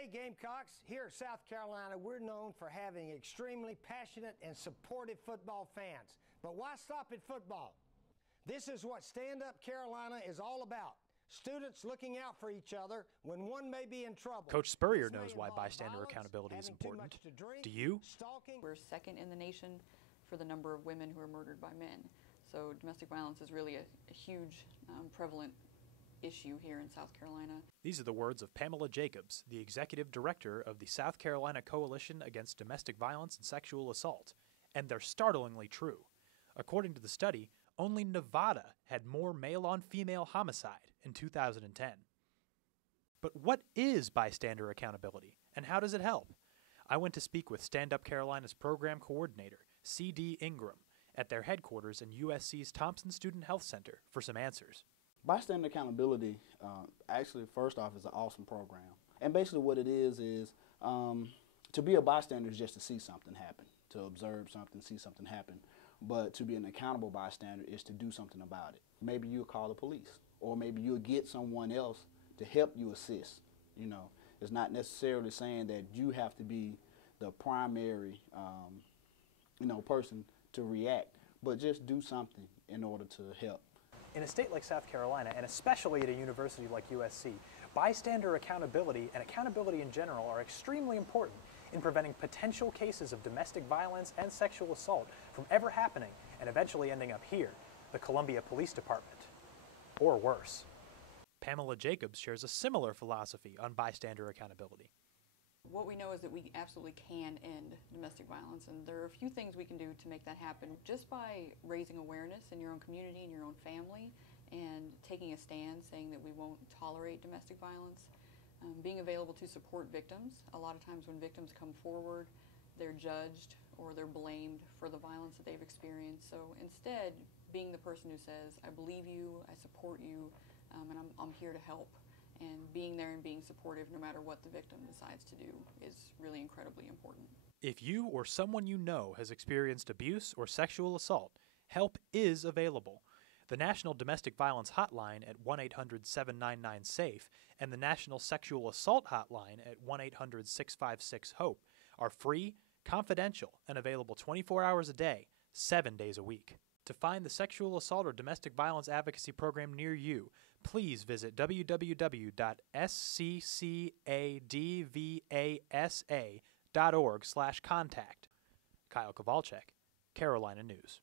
Hey Gamecocks, here at South Carolina, we're known for having extremely passionate and supportive football fans. But why stop at football? This is what Stand Up Carolina is all about. Students looking out for each other when one may be in trouble. Coach Spurrier knows why bystander accountability is important. Do you? We're second in the nation for the number of women who are murdered by men. So domestic violence is really a huge, prevalent issue here in South Carolina. These are the words of Pamela Jacobs, the executive director of the South Carolina Coalition Against Domestic Violence and Sexual Assault. And they're startlingly true. According to the study, only Nevada had more male-on-female homicide in 2010. But what is bystander accountability, and how does it help? I went to speak with Stand Up Carolina's program coordinator, C.D. Ingram, at their headquarters in USC's Thompson Student Health Center for some answers. Bystander Accountability, actually, first off, is an awesome program. And basically what it is to be a bystander is just to see something happen, to observe something, see something happen. But to be an accountable bystander is to do something about it. Maybe you'll call the police, or maybe you'll get someone else to help you assist. You know, it's not necessarily saying that you have to be the primary, person to react, but just do something in order to help. In a state like South Carolina, and especially at a university like USC, bystander accountability and accountability in general are extremely important in preventing potential cases of domestic violence and sexual assault from ever happening and eventually ending up here, the Columbia Police Department, or worse. Pamela Jacobs shares a similar philosophy on bystander accountability. What we know is that we absolutely can end domestic violence, and there are a few things we can do to make that happen just by raising awareness in your own community and your own family, and taking a stand saying that we won't tolerate domestic violence. Being available to support victims. A lot of times when victims come forward, they're judged or they're blamed for the violence that they've experienced. So instead, being the person who says, I believe you, I support you, and I'm here to help. And being there and being supportive no matter what the victim decides to do is really incredibly important. If you or someone you know has experienced abuse or sexual assault, help is available. The National Domestic Violence Hotline at 1-800-799-SAFE and the National Sexual Assault Hotline at 1-800-656-HOPE are free, confidential, and available 24 hours a day, 7 days a week. To find the sexual assault or domestic violence advocacy program near you, please visit www.sccadvasa.org/contact. Kyle Kowalczyk, Carolina News.